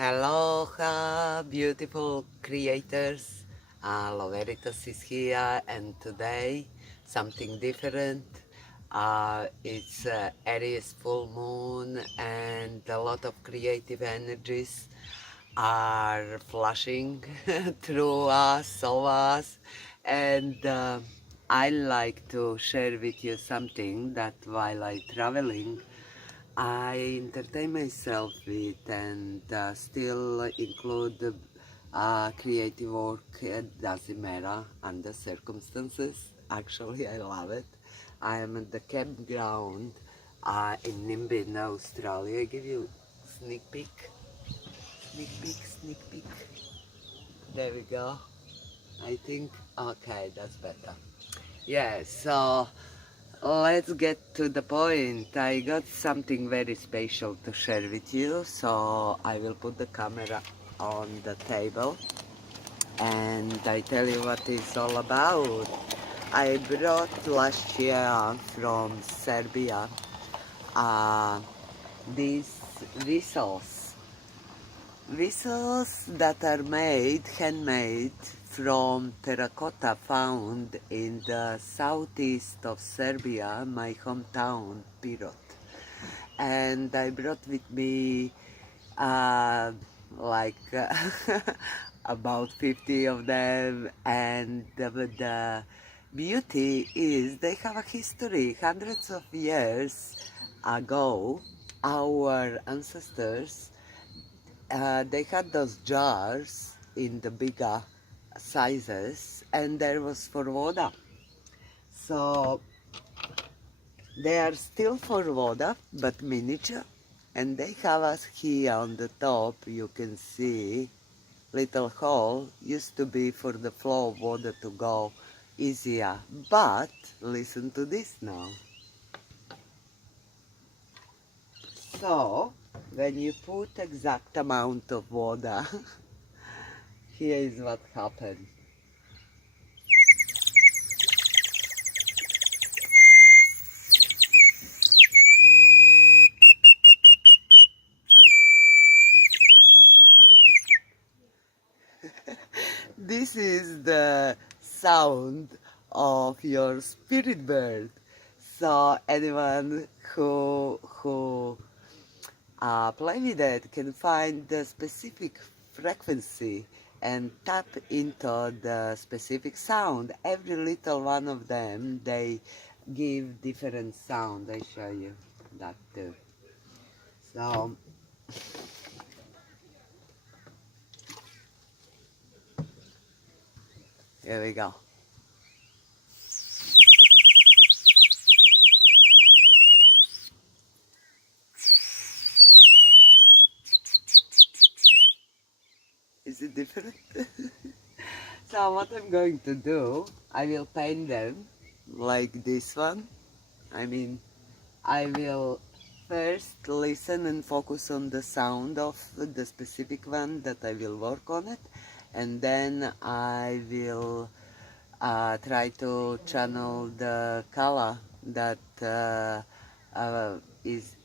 Aloha, beautiful creators. LOVEritas is here, and today something different. It's Aries full moon, and a lot of creative energies are flashing through us, of us, and I like to share with you something that while I traveling, I entertain myself with and still include creative work. It doesn't matter under circumstances. Actually, I love it. I am at the campground in Nimbin, Australia. I give you sneak peek, sneak peek, sneak peek. There we go. I think, okay, that's better. Yeah, so let's get to the point. I got something very special to share with you, so I will put the camera on the table and I tell you what it's all about. I brought last year from Serbia uh, these whistles. Whistles that are made, handmade from terracotta found in the southeast of Serbia, my hometown, Pirot. And I brought with me uh, like about 50 of them, and the beauty is they have a history. Hundreds of years ago, our ancestors they had those jars in the bigger sizes, and there was for water. So they are still for water, but miniature. And they have us here on the top, you can see, little hole, used to be for the flow of water to go easier. But, listen to this now. So, when you put exact amount of water, here is what happened. This is the sound of your spirit bird. So anyone who play with it can find the specific frequency and tap into the specific sound. Every little one of them, they give different sound. I show you that too. So here we go. Is it different? So what I'm going to do, I will paint them like this one. I mean, I will first listen and focus on the sound of the specific one that I will work on it, and then I will try to channel the color that is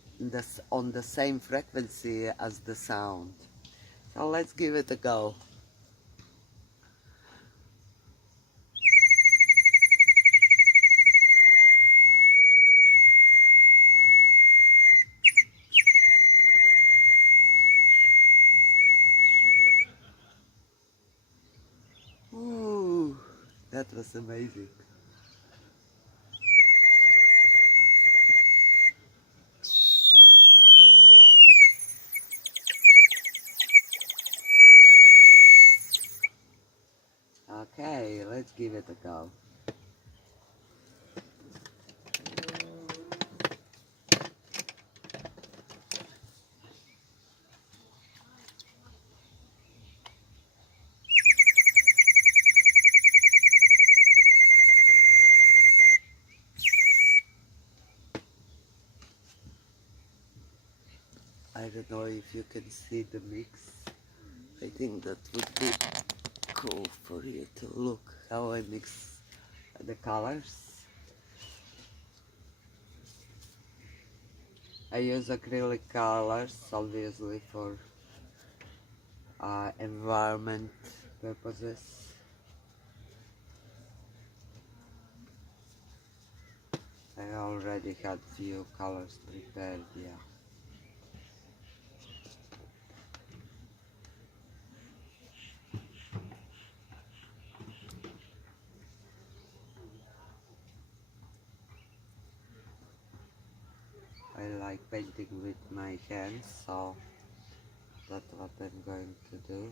on the same frequency as the sound. So let's give it a go. Ooh, that was amazing. Okay, let's give it a go. I don't know if you can see the mix. I think that would be cool for you to look how I mix the colors. I use acrylic colors obviously for environment purposes. I already had few colors prepared, yeah. I like painting with my hands, so that's what I'm going to do.